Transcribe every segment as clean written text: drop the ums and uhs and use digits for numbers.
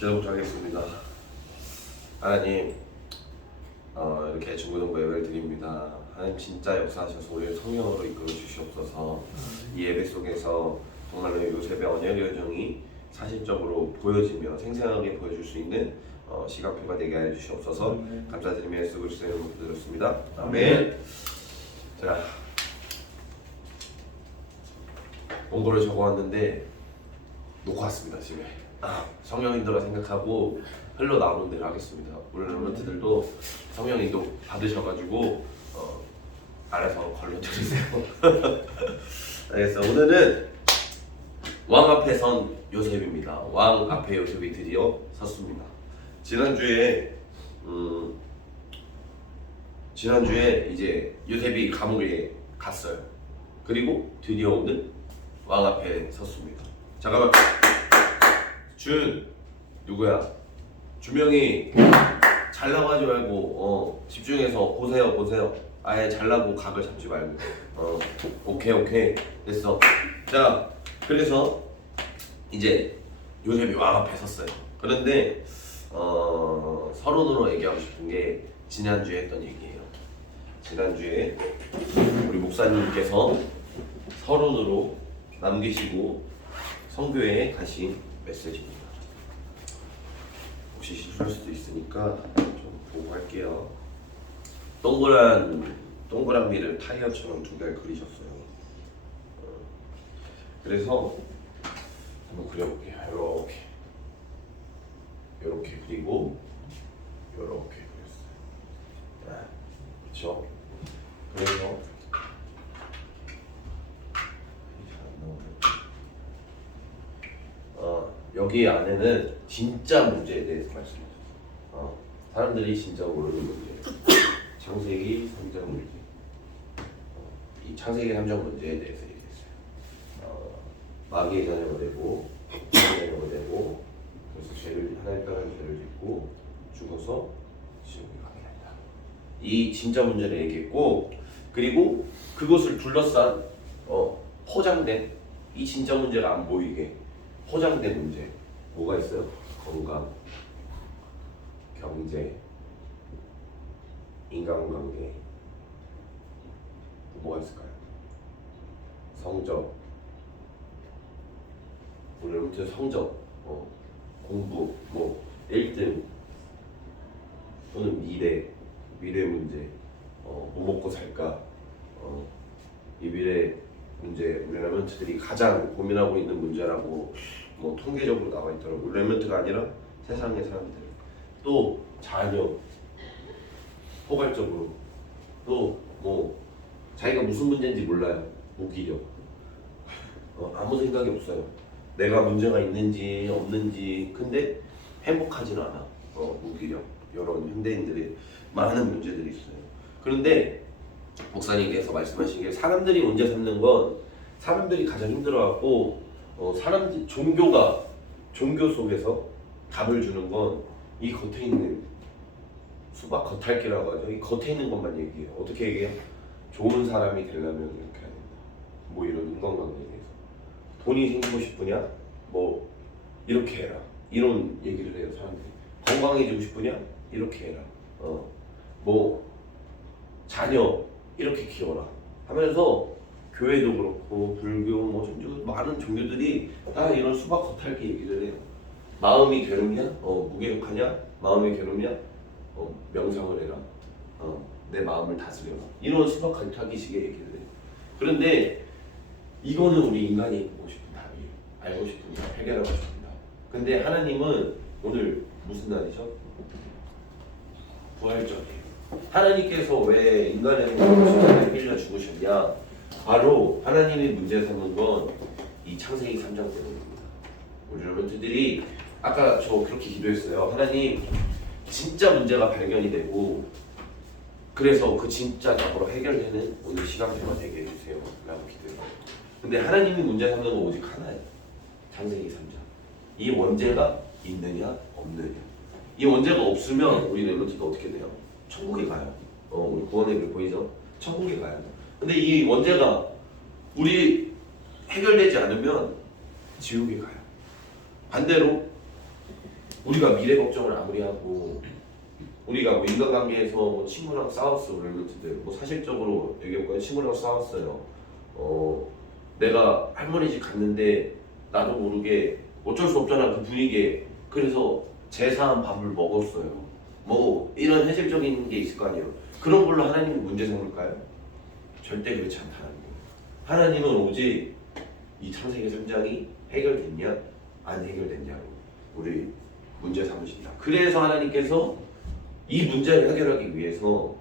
기도부터 하겠습니다. 하나님, 이렇게 중고등부 예배를 드립니다. 하나님 진짜 역사하셔서 우리를 성령으로 이끌어 주시옵소서. 이 예배 속에서 정말로 요셉의 언약의 여정이 사실적으로 보여지며 생생하게 보여줄 수 있는 시각표가 되게 해 주시옵소서. 감사드리며 예수 그리스도의 이름으로 드렸습니다. 아멘. 자, 원고를 적어왔는데 놓고 왔습니다. 집에. 성령 인도라 생각하고 흘러나오는 대로 하겠습니다. 물론 런트들도 성령 인도 받으셔가지고 알아서 걸러드리세요. 알겠어. 오늘은 왕 앞에 선 요셉입니다. 왕 앞에 요셉이 드디어 섰습니다. 지난주에 이제 요셉이 감옥에 갔어요. 그리고 드디어 오늘 왕 앞에 섰습니다. 잠깐만. 준 누구야? 주명이 잘나가지 말고 집중해서 보세요. 아예 잘나고 각을 잡지 말고 오케이 됐어. 자, 그래서 이제 요셉이 왕 앞에 섰어요. 그런데 서론으로 얘기하고 싶은 게 지난주에 했던 얘기예요. 지난주에 우리 목사님께서 서론으로 남기시고 성교회에 가신 메시지입니다. 혹시 실수할 수도 있으니까 좀 보고 할게요. 동그라미를 타이어처럼 두 개를 그리셨어요. 그래서 한번 그려볼게요. 이렇게 그리고 이렇게 그렸어요. 그렇죠? 그래서 여기 안에는 진짜 문제에 대해서 말씀해요. 사람들이 진짜 모르는 문제. 창세기 3장 문제. 이 창세기 3장 문제에 대해서 얘기했어요. 마귀의 자녀가 되고, 자녀가 되고, 그래서 하나님 따라서 죄를 짓고 죽어서 지옥에 가게 된다. 이 진짜 문제를 얘기했고, 그리고 그것을 둘러싼 포장된 이 진짜 문제가 안 보이게 포장된 문제 뭐가 있어요? 건강, 경제, 인간관계, 뭐가 있을까요? 성적, 오늘부터 성적, 공부, 1등 또는 미래 문제, 뭐 먹고 살까, 이 미래 문제 우리 랩런트들이 가장 고민하고 있는 문제라고 통계적으로 나와 있더라고요. 랩런트가 아니라 세상의 사람들. 또 자녀, 포괄적으로 또 자기가 무슨 문제인지 몰라요. 무기력. 아무 생각이 없어요. 내가 문제가 있는지 없는지. 근데 행복하지는 않아. 무기력. 이런 현대인들의 많은 문제들이 있어요. 그런데 목사님께서 말씀하신 게 사람들이 문제 삼는 건 사람들이 가장 힘들어하고 종교 속에서 답을 주는 건 이 겉에 있는 수박 겉핥기라고 하죠. 이 겉에 있는 것만 얘기해요. 어떻게 얘기해요? 좋은 사람이 되려면 이렇게 해야 된다. 이런 인간관계에 대해서 돈이 생기고 싶으냐? 이렇게 해라. 이런 얘기를 해요. 사람들이 건강해지고 싶으냐? 이렇게 해라. 자녀 이렇게 키워라 하면서 교회도 그렇고 불교 천주 많은 종교들이 다 이런 수박 겉핥기 얘기를 해요. 마음이 괴롭냐? 무기력하냐? 마음이 괴롭냐? 명상을 해라. 내 마음을 다스려라. 이런 수박 겉핥기식의 얘기를 해요. 그런데 이거는 우리 인간이 보고 싶은 답이에요. 알고 싶은 답, 해결하고 싶은 답. 근데 하나님은 오늘 무슨 날이죠? 부활절이에요. 하나님께서 왜 인간의 십자가에 끌려 죽으셨냐? 바로 하나님이 문제 삼는 건 이 창세기 3장 때문입니다. 우리 여러분들이 아까 저 그렇게 기도했어요. 하나님 진짜 문제가 발견이 되고 그래서 그 진짜 답으로 해결되는 오늘 시간표가 되게 해주세요 라고 기도해요. 근데 하나님이 문제 삼는 건 오직 하나예요. 창세기 3장. 이 원죄가 있느냐 없느냐. 이 원죄가 없으면 우리 랩런트도 어떻게 돼요? 천국에 가요. 우리 구원의 길 보이죠? 천국에 가요. 근데 이 원죄가 우리 해결되지 않으면 지옥에 가요. 반대로 우리가 미래 걱정을 아무리 하고 우리가 뭐 인간관계에서 뭐 친구랑 싸웠어 랩런트들 뭐 사실적으로 얘기해볼까요? 친구랑 싸웠어요. 내가 할머니 집 갔는데 나도 모르게 어쩔 수 없잖아 그 분위기에. 그래서 제사한 밥을 먹었어요. 뭐 이런 현실적인 게 있을 거 아니에요. 그런 걸로 하나님이 문제 삼을까요? 절대 그렇지 않다는 거예요. 하나님은 오직 이 창세기 3장이 해결됐냐 안 해결됐냐로 우리 문제 삼으신다. 그래서 하나님께서 이 문제를 해결하기 위해서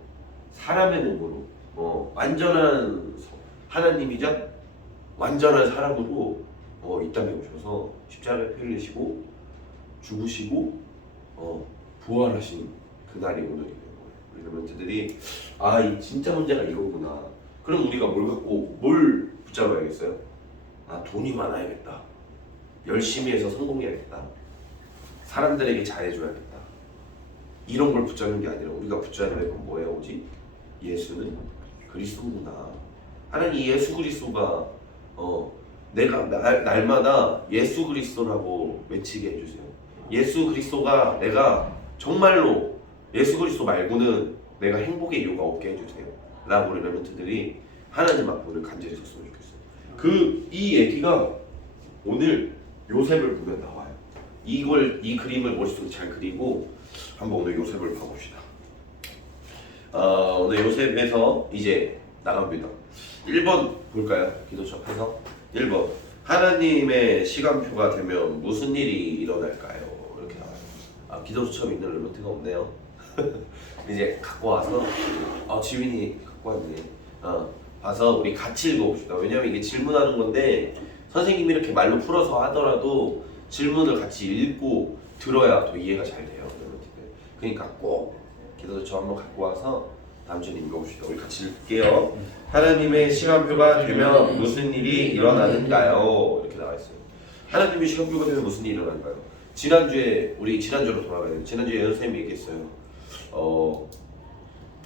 사람의 몸으로 완전한 하나님이자 완전한 사람으로 이 땅에 오셔서 십자가에 피를 내시고 죽으시고 부활하신 그날이 오늘이에요. 우리 멤버들이 이 진짜 문제가 이거구나. 그럼 우리가 뭘 붙잡아야겠어요? 돈이 많아야겠다. 열심히 해서 성공해야겠다. 사람들에게 잘해줘야겠다. 이런 걸 붙잡는 게 아니라 우리가 붙잡아야 될 건 뭐예요? 오직 예수는 그리스도구나. 하나님 예수 그리스도가 내가 날마다 예수 그리스도라고 외치게 해주세요. 예수 그리스도가 내가 정말로 예수 그리스도 말고는 내가 행복의 이유가 없게 해주세요. 라고 우리 멤버들이 하나님 앞에 오늘 간절히 섰으면 좋겠어요. 이 얘기가 오늘 요셉을 보면 나와요. 이 그림을 머릿속에 잘 그리고 한번 오늘 요셉을 봐봅시다. 오늘 요셉에서 이제 나갑니다. 1번 볼까요? 기도첩에서 1번 하나님의 시간표가 되면 무슨 일이 일어날까요? 이렇게 나와요. 기도첩 있는 르노트가 없네요. 이제 갖고 와서 지윈이 갖고 왔네. 봐서 우리 같이 읽어봅시다. 왜냐면 이게 질문하는 건데 선생님이 이렇게 말로 풀어서 하더라도 질문을 같이 읽고 들어야 더 이해가 잘 돼요. 그러니까 꼭 기도첩 한번 갖고 와서 다음 주에 읽어봅시다. 우리 같이 읽을게요. 하나님의 시간표가 되면 무슨 일이 일어나는가요? 이렇게 나와 있어요. 하나님의 시간표가 되면 무슨 일이 일어날까요? 우리 지난주로 돌아가야 돼요. 지난주에 선생님이 얘기했어요.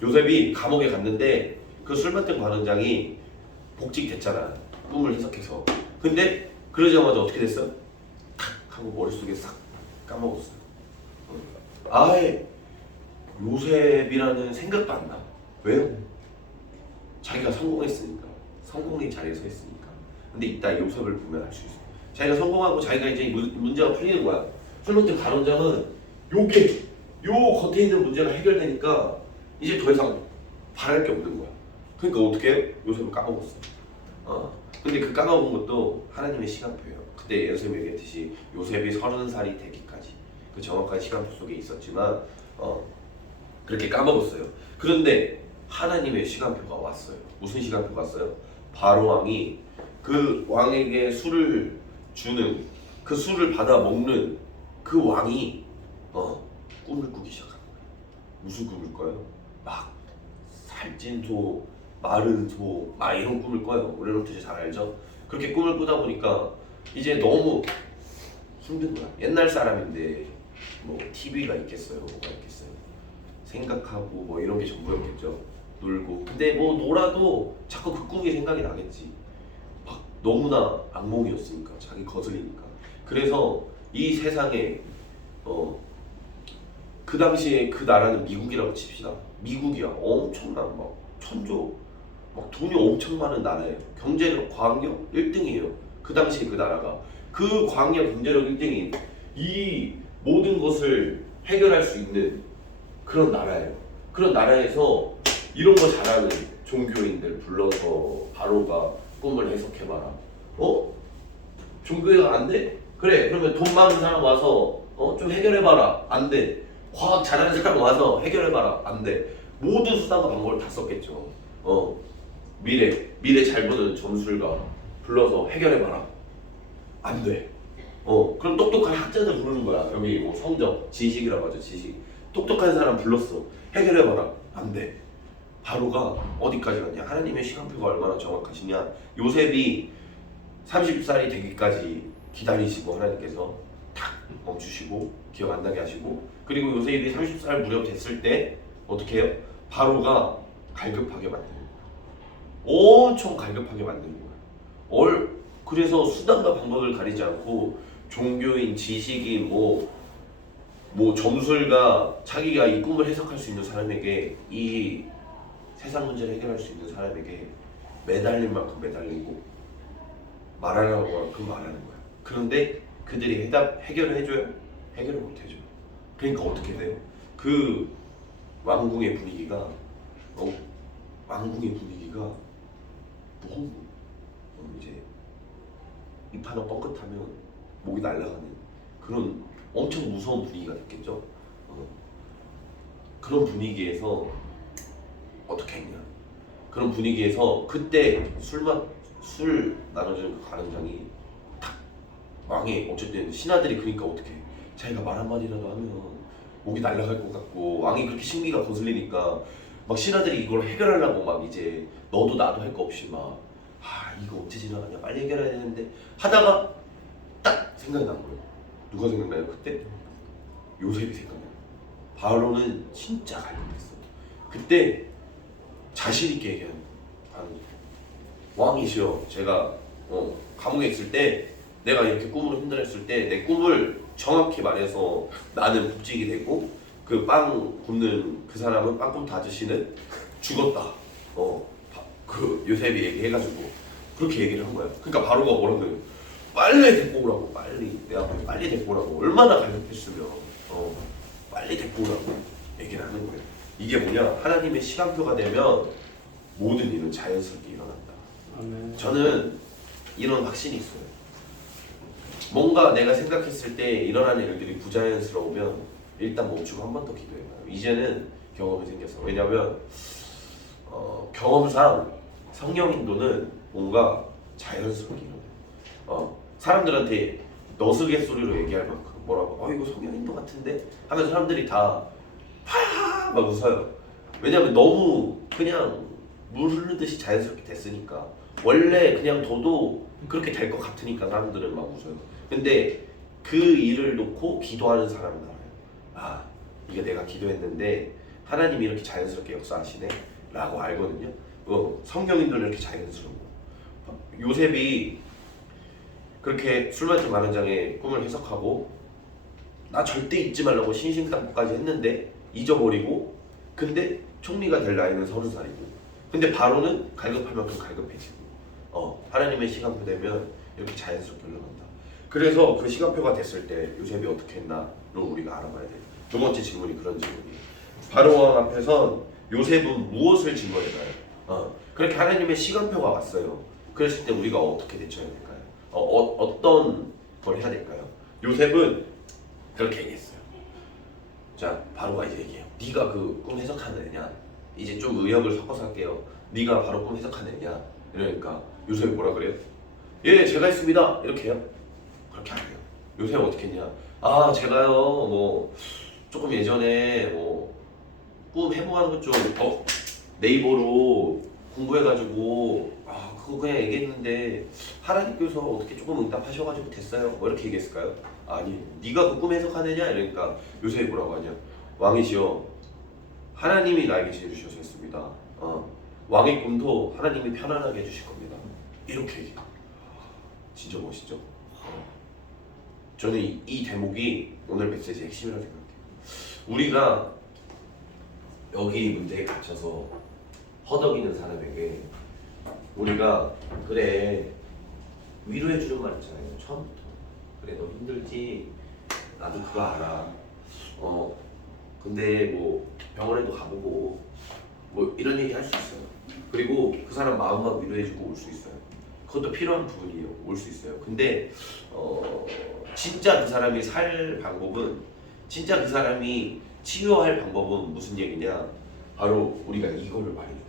요셉이 감옥에 갔는데 그 술 맡은 관원장이 복직됐잖아. 꿈을 해석해서. 근데 그러자마자 어떻게 됐어? 탁 하고 머릿속에 싹 까먹었어요. 아예 요셉이라는 생각도 안 나. 왜요? 자기가 성공했으니까. 성공의 자리에 서 있으니까. 근데 이따 요셉을 보면 알 수 있어. 자기가 성공하고 자기가 이제 문제가 풀리는 거야. 술 맡은 관원장은 요 겉에 있는 문제가 해결되니까 이제 더 이상 바랄 게 없는 거야. 그러니까 어떻게 해요? 요셉을 까먹었어. 근데 그 까먹은 것도 하나님의 시간표예요. 그때 요셉이 얘기했듯이 요셉이 30살이 되기까지 그 정확한 시간표 속에 있었지만 그렇게 까먹었어요. 그런데 하나님의 시간표가 왔어요. 무슨 시간표가 왔어요? 바로 왕이 그 왕에게 술을 주는 그 술을 받아 먹는 그 왕이 꿈을 꾸기 시작한 거예요. 무슨 꿈을 꿔요? 막 살찐 소, 마른 소, 막 이런 꿈을 꿔요. 우리는 되게 잘 알죠? 그렇게 꿈을 꾸다 보니까 이제 너무 힘든 거야. 옛날 사람인데 뭐 TV가 있겠어요? 뭐가 있겠어요? 생각하고 뭐 이런 게 전부였겠죠. 놀고. 근데 뭐 놀아도 자꾸 그 꿈이 생각이 나겠지. 막 너무나 악몽이었으니까. 자기 거슬리니까. 그래서 이 세상에 그 당시에 그 나라는 미국이라고 칩시다. 미국이야. 엄청난 막 천조 막 돈이 엄청 많은 나라예요. 경제력, 과학력 1등이에요. 그 당시에 그 나라가. 그 과학력, 경제력 1등인 이 모든 것을 해결할 수 있는 그런 나라예요. 그런 나라에서 이런 거 잘하는 종교인들 불러서 바로가 꿈을 해석해봐라. 종교가 안 돼? 그래, 그러면 돈 많은 사람 와서 좀 해결해봐라. 안 돼. 과학 잘하는 사람 와서 해결해봐라. 안 돼. 모든 수단과 방법을 다 썼겠죠. 미래 잘 보는 점술가 불러서 해결해봐라. 안 돼. 그럼 똑똑한 학자들 부르는 거야. 여기 뭐 성적, 지식이라고 하죠. 지식. 똑똑한 사람 불렀어. 해결해봐라. 안 돼. 바로가 어디까지 갔냐? 하나님의 시간표가 얼마나 정확하시냐? 요셉이 30살이 되기까지 기다리시고 하나님께서 탁 멈추시고 기억 안 나게 하시고, 그리고 요셉이 30살 무렵 됐을 때 어떻게 해요? 바로가 갈급하게 만드는 거예요. 엄청 갈급하게 만드는 거예요. 그래서 수단과 방법을 가리지 않고 종교인, 지식인, 뭐 뭐 점술가 자기가 이 꿈을 해석할 수 있는 사람에게 이 세상 문제를 해결할 수 있는 사람에게 매달릴 만큼 매달리고 말하라고 만큼 말하는 거야. 그런데 그들이 해결을 해줘요? 해결을 못 해줘요. 그러니까 어떻게 돼요? 그 왕궁의 분위기가 너무 이제 입 하나 뻥끗하면 목이 날아가는 그런 엄청 무서운 분위기가 됐겠죠. 그런 분위기에서 어떻게 했냐? 그런 분위기에서 그때 술 나눠주는 그 가른장이 탁 왕의 어쨌든 신하들이 그러니까 어떻게 자기가 말 한마디라도 하면 목이 날아갈 것 같고 왕이 그렇게 심기가 거슬리니까 막 신하들이 이걸 해결하려고 막 이제 너도 나도 할 거 없이 막 이거 언제 지나가냐 빨리 해결해야 되는데 하다가 딱 생각이 난 거예요. 누가 생각나요? 그때 요셉이 생각나요. 바로는 진짜 갈급했어. 그때 자신 있게 얘기하는 거예요. 왕이시여, 제가 감옥에 있을 때 내가 이렇게 꿈으로 힘들었을 때 내 꿈을 정확히 말해서 나는 복직이 되고 그 빵 굽는 그 사람은 빵꿈 아저씨는 죽었다. 그 요셉이 얘기해가지고 그렇게 얘기를 한 거야. 그러니까 바로가 뭐라고요? 빨리 데리고 오라고. 빨리 내 앞에 빨리 데리고 오라고. 얼마나 갈급했으면 빨리 데리고 오라고 얘기를 하는 거예요. 이게 뭐냐? 하나님의 시간표가 되면 모든 일은 자연스럽게 일어난다. 아멘. 저는 이런 확신이 있어요. 뭔가 내가 생각했을 때 일어나는 일들이 부자연스러우면 일단 멈추고 한 번 더 기도해봐요. 이제는 경험이 생겼어. 왜냐면 경험상 성령 인도는 뭔가 자연스럽게 일어나요. 사람들한테 너스갯소리로 얘기할 만큼 뭐라고 이거 성령 인도 같은데 하면 사람들이 다 막 웃어요. 왜냐면 너무 그냥 물 흐르듯이 자연스럽게 됐으니까. 원래 그냥 둬도 그렇게 될 것 같으니까 사람들은 막 웃어요. 근데 그 일을 놓고 기도하는 사람은 알아요. 이게 내가 기도했는데 하나님이 이렇게 자연스럽게 역사하시네 라고 알거든요. 성경인도 이렇게 자연스러운 거. 요셉이 그렇게 술 마신 가른장의 꿈을 해석하고 나 절대 잊지 말라고 신신당부까지 했는데 잊어버리고 근데 총리가 될 나이는 30살이고 근데 바로는 갈급할 만큼 갈급해지고 하나님의 시간표 되면 이렇게 자연스럽게 흘러간다. 그래서 그 시간표가 됐을 때 요셉이 어떻게 했나를 우리가 알아봐야 돼요. 두 번째 질문이 그런 질문이에요. 바로 왕 앞에선 요셉은 무엇을 증거했나요? 그렇게 하나님의 시간표가 왔어요. 그랬을 때 우리가 어떻게 대처해야 될까요? 어떤 걸 해야 될까요? 요셉은 그렇게 얘기했어요. 자, 바로가 이제 얘기해요. 네가 그 꿈 해석하는 애냐? 이제 좀 의역을 섞어서 할게요. 네가 바로 꿈 해석하는 애냐? 이러니까 요셉이 뭐라 그래요? 예, 제가 했습니다. 이렇게 해요? 그렇게 안 해요. 요셉은 어떻게 했냐? 제가요 뭐 조금 예전에 뭐 꿈 해몽하는 것 좀 네이버로 공부해가지고 그거 그냥 얘기했는데 하나님께서 어떻게 조금 응답하셔가지고 됐어요. 뭐 이렇게 얘기했을까요? 아니, 네가 그 꿈 해석하느냐? 이러니까 요셉이 뭐라고 하냐? 왕이시여, 하나님이 나에게 지어주셔서 했습니다. 왕의 꿈도 하나님이 편안하게 해주실 겁니다. 이렇게 얘기해요. 진짜 멋있죠? 저는 이 대목이 오늘 메시지의 핵심이라고 생각해요. 우리가 여기 문제에 갇혀서 허덕이는 사람에게 우리가 그래 위로해주는 말 있잖아요. 처음부터 그래 너 힘들지? 나도 그거 알아. 근데 뭐 병원에도 가보고 뭐 이런 얘기 할 수 있어요. 그리고 그 사람 마음만 위로해주고 올 수 있어요. 그것도 필요한 부분이에요. 올 수 있어요. 근데 진짜 그 사람이 살 방법은 진짜 그 사람이 치유할 방법은 무슨 얘기냐? 바로 우리가 이거를 말해줘요.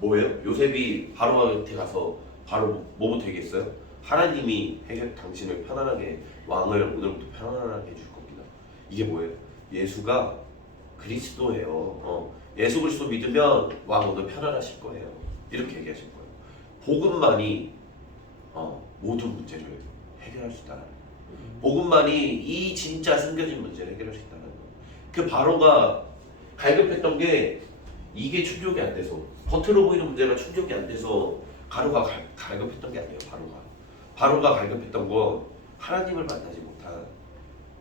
뭐예요? 요셉이 바로한테 가서 바로 뭐부터 얘기했어요? 하나님이 당신을 편안하게 왕을 오늘부터 편안하게 해줄 겁니다. 이게 뭐예요? 예수가 그리스도예요. 예수 그리스도 믿으면 왕 오늘 편안하실 거예요. 이렇게 얘기하실 거예요. 복음만이 모든 문제를 해결할 수 있다는 거예요. 복음만이 이 진짜 숨겨진 문제를 해결할 수 있다는 거예요. 그 바로가 갈급했던 게 이게 충족이 안 돼서 겉으로 보이는 문제가 충족이 안 돼서 바로가 갈급했던 게 아니에요. 바로가 갈급했던 건 하나님을 만나지 못한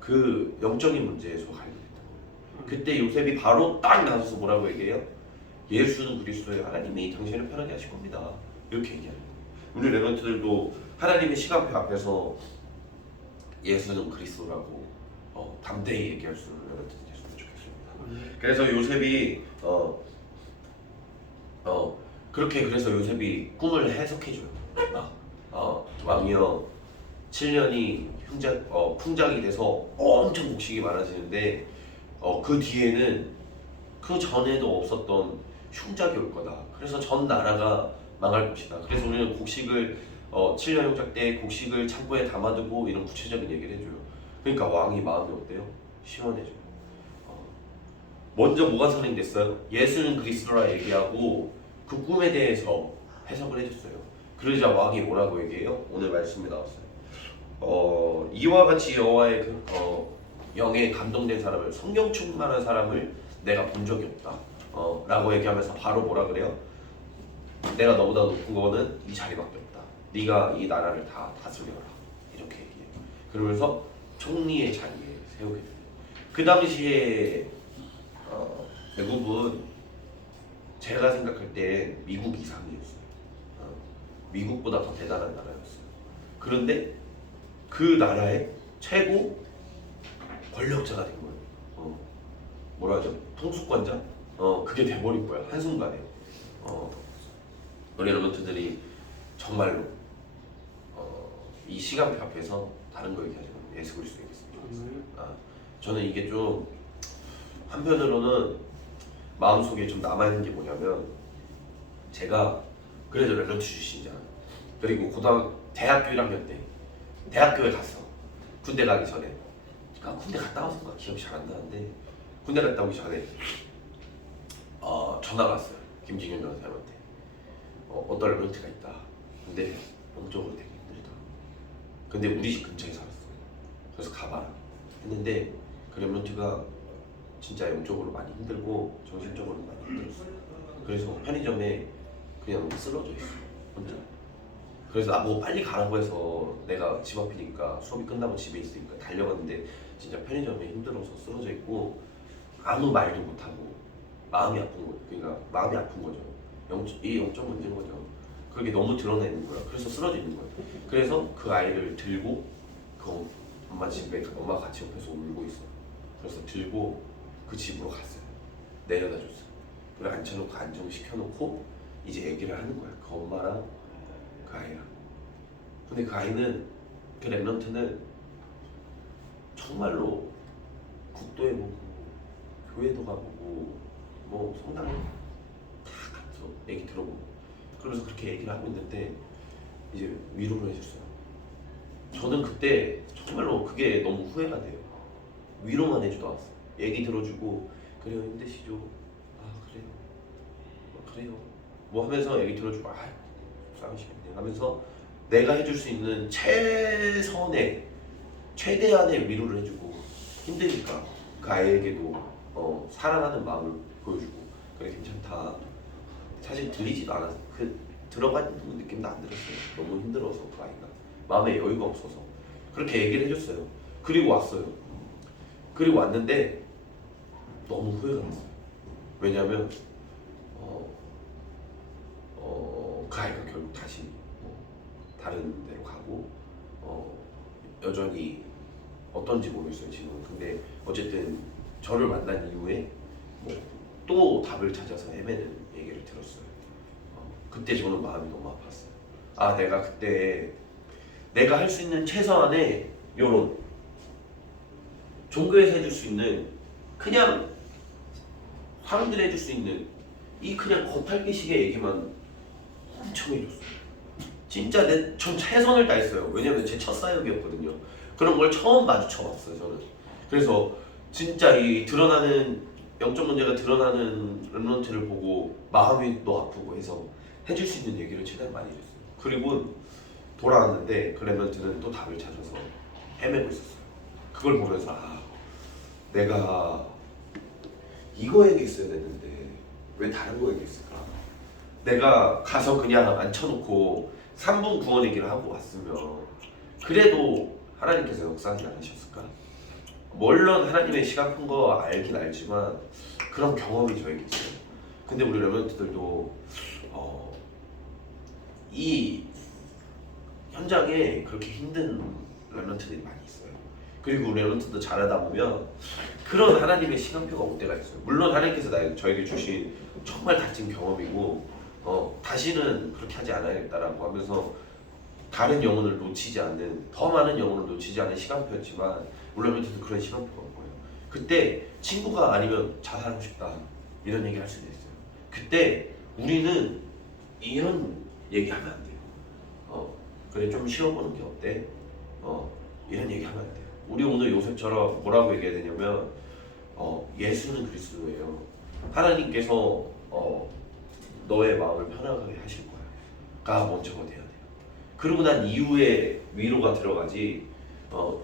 그 영적인 문제에서 갈등했다. 그때 요셉이 바로 딱 나서서 뭐라고 얘기해요? 예수는 그리스도의 하나님이 당신을 편하게 하실 겁니다. 이렇게 얘기하는 거예요. 우리 랩런트들도 하나님의 시간표 앞에서 예수는 그리스도라고 담대히 얘기할 수 있는 랩런트들이 됐으면 좋겠습니다. 그래서 요셉이 그래서 요셉이 꿈을 해석해줘요. 왕이여 7년이 풍작이 돼서 엄청 곡식이 많아지는데 그 뒤에는 그 전에도 없었던 흉작이 올 거다. 그래서 전 나라가 망할 것이다. 그래서 우리는 곡식을 7년 흉작 때 곡식을 창고에 담아두고 이런 구체적인 얘기를 해줘요. 그러니까 왕이 마음이 어때요? 시원해져요. 먼저 뭐가 선행됐어요? 예수는 그리스도라 얘기하고 그 꿈에 대해서 해석을 해줬어요. 그러자 왕이 뭐라고 얘기해요? 오늘 말씀에 나왔어요. 이와 같이 여호와의 영에 감동된 사람을, 성령 충만한 사람을 내가 본 적이 없다. 라고 얘기하면서 바로 뭐라 그래요? 내가 너보다 높은 거는 이 자리밖에 없다. 네가 이 나라를 다 다스려라. 이렇게 얘기해요. 그러면서 총리의 자리에 세우게 돼요. 그 당시에 외국은 제가 생각할 때 미국 이상이었어요. 미국보다 더 대단한 나라였어요. 그런데 그 나라의 최고 권력자가 된 거예요. 뭐라 하죠? 통수권자? 그게 돼버린 거야. 한순간에. 우리 랩런트들이 정말로 이 시간표 앞에서 다른 거 얘기하지 말고 예수 그리스도 얘기했으면 좋겠어요. 저는 이게 좀 한편으로는 마음속에 좀 남아있는 게 뭐냐면, 제가 그래도 랩런트 출신이잖아요. 그리고 대학교 1학년 때 대학교에 갔어. 군대 가기 전에. 군대 갔다 와서 기억이 잘 안 나는데, 군대 갔다 오기 전에 전화가 왔어요. 김진현 변호사님한테. 어떤 랩런트가 있다. 근데 영적으로 되게 힘들다. 근데 우리 집 근처에 살았어. 그래서 가봐라 했는데, 그 랩런트가 진짜 영적으로 많이 힘들고 정신적으로 많이 힘들었어. 그래서 편의점에 그냥 쓰러져 있어, 혼자. 그래서 나보고 빨리 가라고 해서 내가 집 앞이니까 수업이 끝나고 집에 있으니까 달려갔는데, 진짜 편의점에 힘들어서 쓰러져 있고 아무 말도 못하고 마음이 아픈 거죠. 그러니까 마음이 아픈 거죠. 이 영적 문제인 거죠. 그게 너무 드러나 있는 거야. 그래서 쓰러져 있는 거야. 그래서 그 아이를 들고 그 엄마 집에, 엄마가 같이 옆에서 울고 있어요. 그래서 들고 그 집으로 갔어요. 내려다 줬어요. 그래 앉혀놓고 안정시켜놓고 이제 얘기를 하는 거야. 그 엄마랑 그 아이랑. 근데 그 아이는, 그 랩런트는 정말로 국도 해보고 교회도 가보고 뭐 성당 다 가서 얘기 들어보고, 그러면서 그렇게 얘기를 하고 있는데 이제 위로를 해줬어요. 저는 그때 정말로 그게 너무 후회가 돼요. 위로만 해주다 왔어요. 얘기 들어주고, 그래요 힘드시죠? 그래요. 그래요. 뭐 하면서 얘기 들어주고, 싸우시겠네 하면서 내가 해줄 수 있는 최대한의 위로를 해주고, 힘드니까 그 아이에게도 사랑하는 마음을 보여주고, 그래 괜찮다. 사실 들리지도 않아서 들어가 있는 느낌도 안 들었어요. 너무 힘들어서 그 아이가 마음에 여유가 없어서 그렇게 얘기를 해줬어요. 그리고 왔어요. 그리고 왔는데 너무 후회가 됐어요. 왜냐면 그 아이가 결국 다시 다른 데로 가고 여전히 어떤지 모르겠어요 지금. 근데 어쨌든 저를 만난 이후에 또 답을 찾아서 헤매는 얘기를 들었어요. 그때 저는 마음이 너무 아팠어요. 내가 그때 내가 할 수 있는 최소한의 요런 종교에서 해줄 수 있는, 그냥 사람들이 해줄 수 있는 이 그냥 겉핥기식의 얘기만 엄청 해줬어요. 진짜 전 최선을 다했어요. 왜냐면 제 첫 사역이었거든요. 그런 걸 처음 마주쳐봤어요 저는. 그래서 진짜 이 드러나는 영적 문제가 드러나는 랩런트를 보고 마음이 또 아프고 해서 해줄 수 있는 얘기를 최대한 많이 해줬어요. 그리고 돌아왔는데 그 랩런트는 또 답을 찾아서 헤매고 있었어요. 그걸 보면서 내가 이거 얘기했어야 됐는데 왜 다른 거 얘기했을까? 내가 가서 그냥 앉혀놓고 3분 구원 얘기를 하고 왔으면 그래도 하나님께서 역사하지 않으셨을까? 물론 하나님의 시간 큰 거 알긴 알지만 그런 경험이 저에게 있어요. 근데 우리 레몬트들도 이 현장에 그렇게 힘든 레몬트들이 많이 있어요. 그리고 우리 레몬트도 잘하다 보면 그런 하나님의 시간표가 올 때가 있어요. 물론 하나님께서 저에게 주신 정말 값진 경험이고 다시는 그렇게 하지 않아야겠다라고 하면서 다른 영혼을 놓치지 않는, 더 많은 영혼을 놓치지 않는 시간표였지만 우리 레몬트도 그런 시간표가 온 거예요. 그때 친구가 아니면 자살하고 싶다 이런 얘기 할 수도 있어요. 그때 우리는 이런 얘기하면 안 돼요. 그래 좀 쉬어보는 게 어때? 이런 얘기하면 안 돼요. 우리 오늘 요셉처럼 뭐라고 얘기해야 되냐면 예수는 그리스도예요. 하나님께서 너의 마음을 편하게 하실 거야. 가 먼저가 돼야 돼요. 그러고 난 이후에 위로가 들어가지.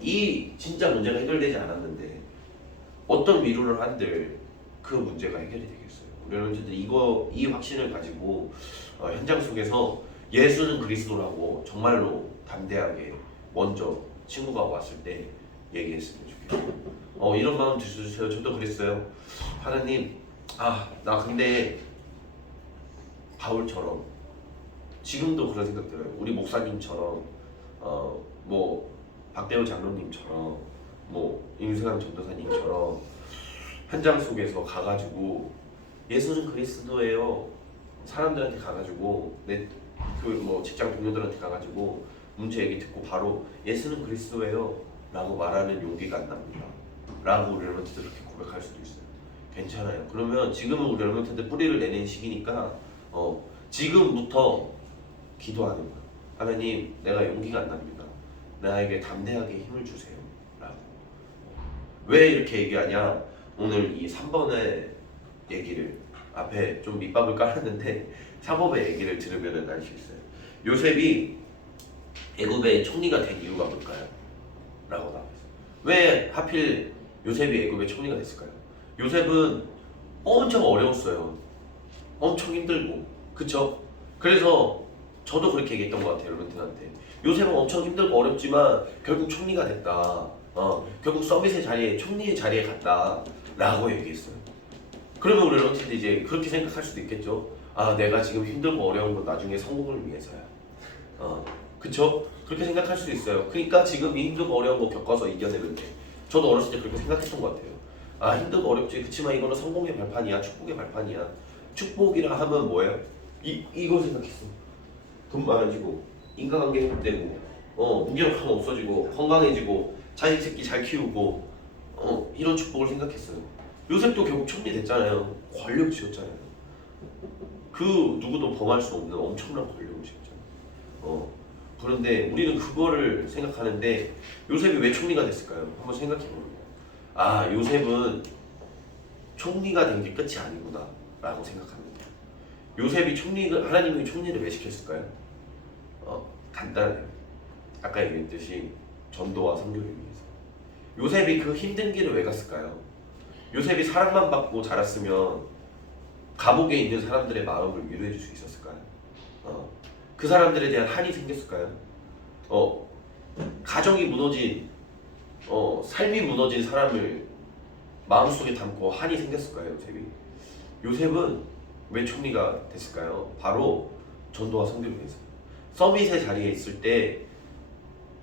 이 진짜 문제가 해결되지 않았는데 어떤 위로를 한들 그 문제가 해결이 되겠어요. 우리 여러분들 이 확신을 가지고 현장 속에서 예수는 그리스도라고 정말로 담대하게 먼저 친구가 왔을 때 얘기했으면 좋겠어요. 이런 마음 드셔주세요. 저도 그랬어요. 하나님, 나 근데 바울처럼 지금도 그런 생각 들어요. 우리 목사님처럼 뭐 박대호 장로님처럼 뭐 임승환 전도사님처럼 현장 속에서 가가지고 예수는 그리스도예요. 사람들한테 가가지고 뭐 직장 동료들한테 가가지고 문제 얘기 듣고 바로 예수는 그리스도예요 라고 말하는 용기가 안 납니다. 라고 우리 여러분들 그렇게 고백할 수도 있어요. 괜찮아요. 그러면 지금은 우리 여러분들 뿌리를 내는 시기니까 지금부터 기도하는 거예요. 하나님, 내가 용기가 안 납니다. 나에게 담대하게 힘을 주세요. 라고. 왜 이렇게 얘기하냐? 오늘 이 3번의 얘기를 앞에 좀 밑밥을 깔았는데 3번의 얘기를 들으면 알 수 있어요. 요셉이 애굽의 총리가 된 이유가 뭘까요? 라고 나와있어요. 왜 하필 요셉이 애굽의 총리가 됐을까요? 요셉은 엄청 어려웠어요. 엄청 힘들고, 그쵸? 그래서 저도 그렇게 얘기했던 것 같아요, 여러분들한테. 요셉은 엄청 힘들고 어렵지만 결국 총리가 됐다. 결국 서밋의 자리에, 총리의 자리에 갔다 라고 얘기했어요. 그러면 우리 여러분들이 이제 그렇게 생각할 수도 있겠죠. 내가 지금 힘들고 어려운 건 나중에 성공을 위해서야. 그쵸? 그렇게 생각할 수도 있어요. 그러니까 지금 이 힘들고 어려운 거 겪어서 이겨내면 돼. 저도 어렸을 때 그렇게 생각했던 것 같아요. 힘들고 어렵지. 그치만 이거는 성공의 발판이야. 축복의 발판이야. 축복이라 하면 뭐예요? 이거 생각했어. 돈 많아지고, 인간관계 회복되고, 무기력함 없어지고, 건강해지고, 자식 새끼 잘 키우고, 이런 축복을 생각했어요. 요셉도 결국 총리 됐잖아요. 권력 쥐었잖아요. 그 누구도 범할 수 없는 엄청난 권력을 쥐었잖아요. 그런데 우리는 그거를 생각하는데 요셉이 왜 총리가 됐을까요? 한번 생각해보면 요셉은 총리가 된 게 끝이 아니구나 라고 생각합니다. 요셉이 하나님이 총리를 왜 시켰을까요? 간단해요. 아까 얘기했듯이 전도와 선교를 위해서. 요셉이 그 힘든 길을 왜 갔을까요? 요셉이 사랑만 받고 자랐으면 감옥에 있는 사람들의 마음을 위로해 줄 수 있었을까요? 그 사람들에 대한 한이 생겼을까요? 가정이 무너진, 삶이 무너진 사람을 마음속에 담고 한이 생겼을까요, 요셉이? 요셉은 왜 총리가 됐을까요? 바로 전도와 선교를 위해서. 서밋의 자리에 있을 때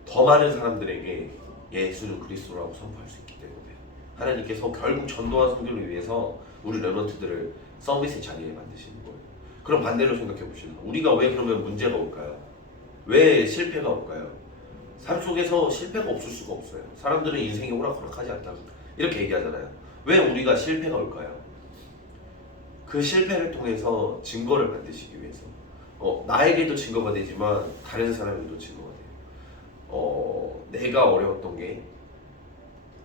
더 많은 사람들에게 예수는 그리스도라고 선포할 수 있기 때문에 하나님께서 결국 전도와 선교를 위해서 우리 레몬트들을 서밋의 자리에 만드시는 거예요. 그럼 반대로 생각해 보시면 우리가 왜 그러면 문제가 올까요? 왜 실패가 올까요? 삶 속에서 실패가 없을 수가 없어요. 사람들은 인생이 오락가락하지 않다 이렇게 얘기하잖아요. 왜 우리가 실패가 올까요? 그 실패를 통해서 증거를 만드시기 위해서 나에게도 증거가 되지만 다른 사람에게도 증거가 돼요. 내가 어려웠던 게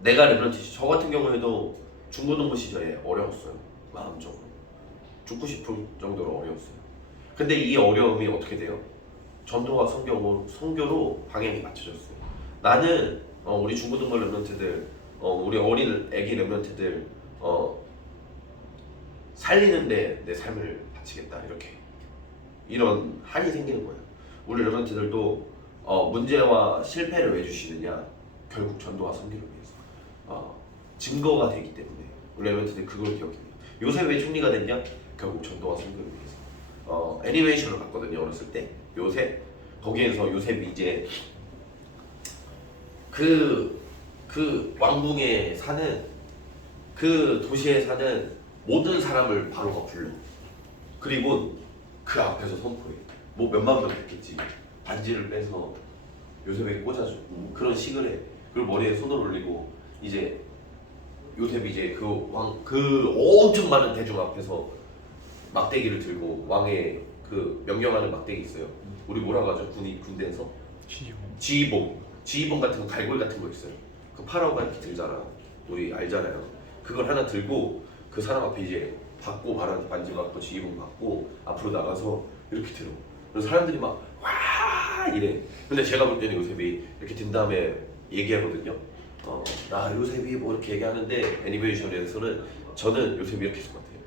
내가 레브런트 저 같은 경우에도 중고등부 시절에 어려웠어요. 마음적으로 죽고 싶을 정도로 어려웠어요. 근데 이 어려움이 어떻게 돼요? 전도와 선교로 방향이 맞춰졌어요. 나는 우리 중고등부 레브런트들 우리 어린 애기 레브런트들 살리는데 내 삶을 바치겠다 이렇게 이런 한이 생기는 거예요. 우리 레브런트들도 문제와 실패를 왜 주시느냐? 결국 전도와 선교를 위해서. 증거가 되기 때문에 우리 랩런트들 그걸 기억해요. 요새 왜 총리가 됐냐? 결국 전도와 선교를 위해서. 애니메이션을 봤거든요 어렸을 때. 요새 거기에서 요셉이 이제 그 왕궁에 사는 그 도시에 사는 모든 사람을 바로가 불러. 그리고 그 앞에서 선포해. 뭐 몇만 명 됐겠지. 반지를 빼서 요셉에게 꽂아주고 그런 식을 해. 그리고 머리에 손을 올리고 이제 요셉이 이제 그 엄청 많은 대중 앞에서 막대기를 들고 왕의 그 명령하는 막대기 있어요. 우리 뭐라고 하죠? 군대에서 지휘봉 같은 거, 갈고리 같은 거 있어요. 그 파라오가 이렇게 들잖아. 우리 알잖아요. 그걸 하나 들고 그 사람 앞에 이제 받고 반지 받고 지휘봉 받고 앞으로 나가서 이렇게 들어. 그래서 사람들이 막 와 이래. 근데 제가 볼 때는 요셉이 이렇게 든 다음에 얘기하거든요. 나 요셉이 뭐 이렇게 얘기하는데 애니메이션에서는 저는 요셉이 이렇게 했을 것 같아요.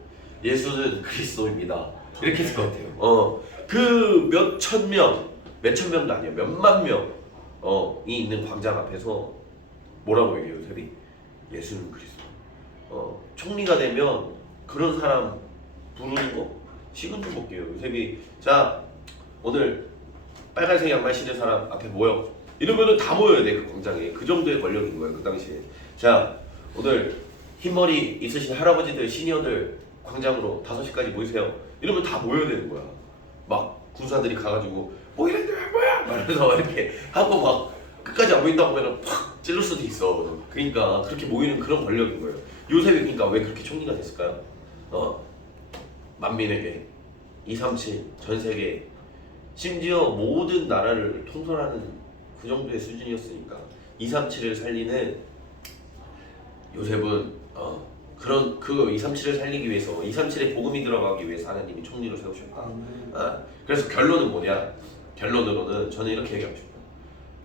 예수는 그리스도입니다. 이렇게 했을 것 같아요. 그 몇천 명도 아니야. 몇만 명이 있는 광장 앞에서 뭐라고 얘기해요, 요셉이? 예수는 그리스도. 총리가 되면 그런 사람 부르는 거 식은 죽 먹게요. 요셉이 자 오늘 빨간색 양말 신은 사람 앞에 모여. 이러면은 다 모여야 돼 그 광장에. 그 정도의 권력인 거야 그 당시에. 자 오늘 흰머리 있으신 할아버지들 시니어들 광장으로 5시까지 모이세요. 이러면 다 모여야 되는 거야. 막 군사들이 가가지고 뭐 이랬는데 왜 뭐야? 말해서 이렇게 하고 막 끝까지 안 보인다고 하면 팍 찔릴 수도 있어. 그러니까 그렇게 모이는 그런 권력인 거예요. 요셉이 그러니까 왜 그렇게 총리가 됐을까요? 만민에게 237 전 세계 심지어 모든 나라를 통솔하는 그 정도의 수준이었으니까 237을 살리는 요셉은 그런 그 237을 살리기 위해서 237에 복음이 들어가기 위해서 하나님이 총리로 세우셨다. 그래서 결론은 뭐냐? 결론으로는 저는 이렇게 얘기하고 싶어요.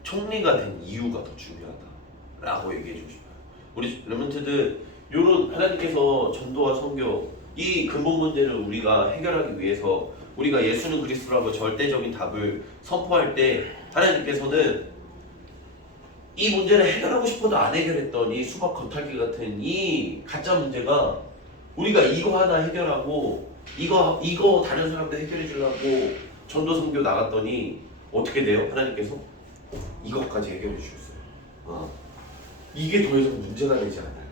총리가 된 이유가 더 중요하다라고 얘기해주고 싶어요. 우리 렘넌트들 이런 하나님께서 전도와 선교 이 근본 문제를 우리가 해결하기 위해서 우리가 예수는 그리스도라고 절대적인 답을 선포할 때 하나님께서는 이 문제를 해결하고 싶어도 안 해결했던 이 수박 겉핥기 같은 이 가짜 문제가 우리가 이거 하나 해결하고 이거 다른 사람도 해결해 주려고 전도 선교 나갔더니 어떻게 돼요? 하나님께서 이것까지 해결해 주셨어요. 이게 더 이상 문제가 되지 않아요.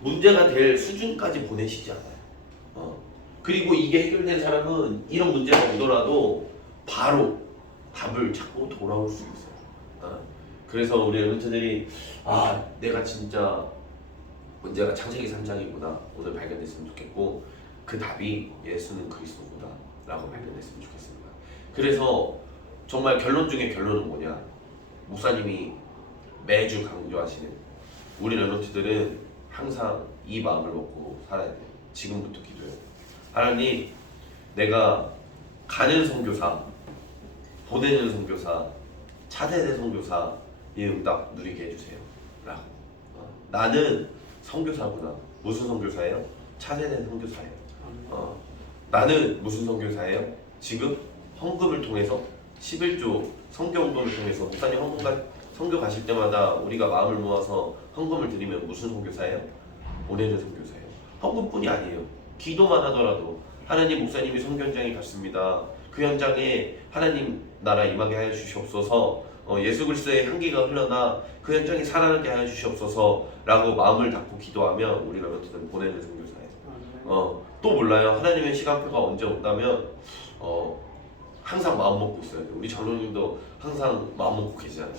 문제가 될 수준까지 보내시지 않아요. 그리고 이게 해결된 사람은 이런 문제가 오더라도 바로 답을 찾고 돌아올 수 있어요. 그래서 우리 렘넌트들이 내가 진짜 문제가 창세기 3장이구나 오늘 발견됐으면 좋겠고 그 답이 예수는 그리스도구나 라고 발견됐으면 좋겠습니다. 그래서 정말 결론 중에 결론은 뭐냐? 목사님이 매주 강조하시는 우리 렘넌트들은 항상 이 마음을 먹고 살아야 돼요. 지금부터 기도해요. 하나님, 내가 가는 선교사, 보내는 선교사, 차세대 선교사 이 응답 누리게 해주세요. 라고. 나는 선교사구나. 무슨 선교사예요? 차세대 선교사예요. 나는 무슨 선교사예요? 지금 헌금을 통해서 11조 선교운동을 통해서 목사님 선교 가실 때마다 우리가 마음을 모아서 헌금을 드리면 무슨 선교사예요? 보내는 선교사예요. 헌금뿐이 아니에요. 기도만 하더라도 하나님 목사님이 선교 현장에 갔습니다. 그 현장에 하나님 나라 임하게 하여 주시옵소서. 예수 그리스도의 향기가 흘러나 그 현장에 살아나게 하여 주시옵소서 라고 마음을 닫고 기도하면 우리가 멤버들은 보내는 선교사예요. 또 몰라요. 하나님의 시간표가 언제 온다면 항상 마음 먹고 있어야 돼요. 우리 장로님도 항상 마음 먹고 계시잖아요.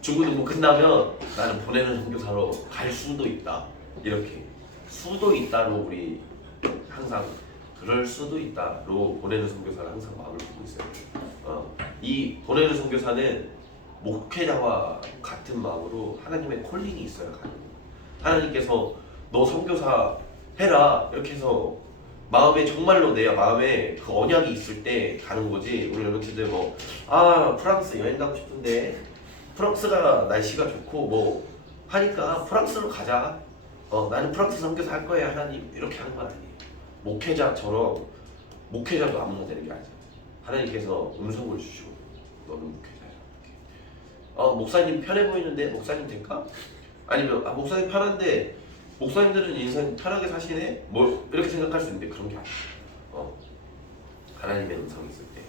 중고등부 끝나면 나는 보내는 선교사로 갈 수도 있다. 이렇게 수도 있다로 우리 항상 그럴 수도 있다로 보내는 선교사를 항상 마음을 먹고 있어요. 이 보내는 선교사는 목회자와 같은 마음으로 하나님의 콜링이 있어야 가는 거예요. 하나님께서 너 선교사 해라 이렇게 해서 마음에 정말로 내 마음에 그 언약이 있을 때 가는 거지. 우리 멤버들 프랑스 여행 가고 싶은데 프랑스가 날씨가 좋고 뭐 하니까 프랑스로 가자. 나는 프랑스 선교사 할 거야 하나님 이렇게 하는 건 아니에요. 목회자처럼 목회자도 아무나 되는 게 아니잖아요. 하나님께서 음성을 주시고 너는 목회자야. 목사님 편해 보이는데 목사님 될까? 아니면 목사님 편한데 목사님들은 인생 편하게 사시네? 뭐 이렇게 생각할 수 있는데 그런 게 아니야. 하나님의 음성이 있을 때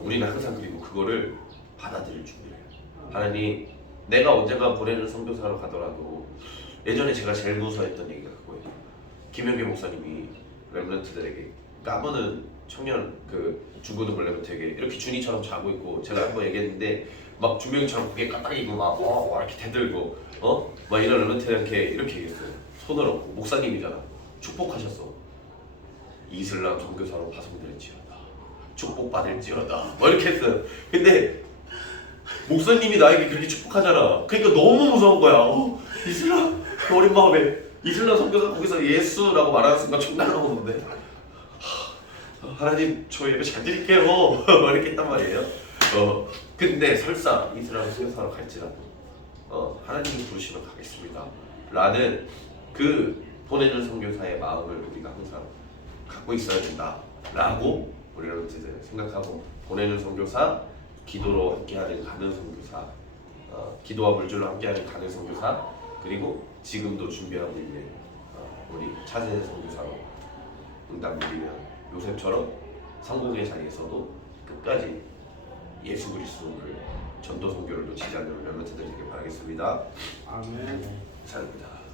우리는 항상 그리고 그거를 받아들일 준비를 해요. 하나님, 내가 언젠가 보내는 선교사로 가더라도 예전에 제가 제일 무서워했던 얘기가 그거예요. 김영계 목사님이 렘넌트들에게 까부는 청년 그 중고등부 되게 이렇게 준이처럼 자고 있고, 제가 한번 얘기했는데 막 준명이처럼 고개 까딱이고 막 이렇게 대들고 막 이런 렘넌트한테 이렇게 얘기했어요. 손을 얹고, 목사님이잖아. 축복하셨어. 이슬람 선교사로 파송될지어다. 축복받을지어다. 뭐 이렇게 했어요. 근데 목사님이 나에게 그렇게 축복하잖아. 그러니까 너무 무서운 거야. 이슬람 어린 마음에 이슬람 선교사 거기서 예수라고 말하는 순간 총 날라오는데 하나님 저 예배 잘 드릴게요. 이렇게 했단 말이에요. 근데 설사 이슬람 선교사로 갈지라도 하나님이 부르시면 가겠습니다 라는 그 보내는 선교사의 마음을 우리가 항상 갖고 있어야 된다 라고 우리는 생각하고, 보내는 선교사, 기도로 함께하는 가는 선교사, 기도와 물질로 함께하는 가는 선교사, 그리고 지금도 준비하고 있는 우리 차세대 선교사로 응답 누리면 요셉처럼 성공의 자리에서도 끝까지 예수 그리스도를 전도 선교를 놓치지 않는 렘넌트들 되길 바라겠습니다. 아멘. 감사합니다.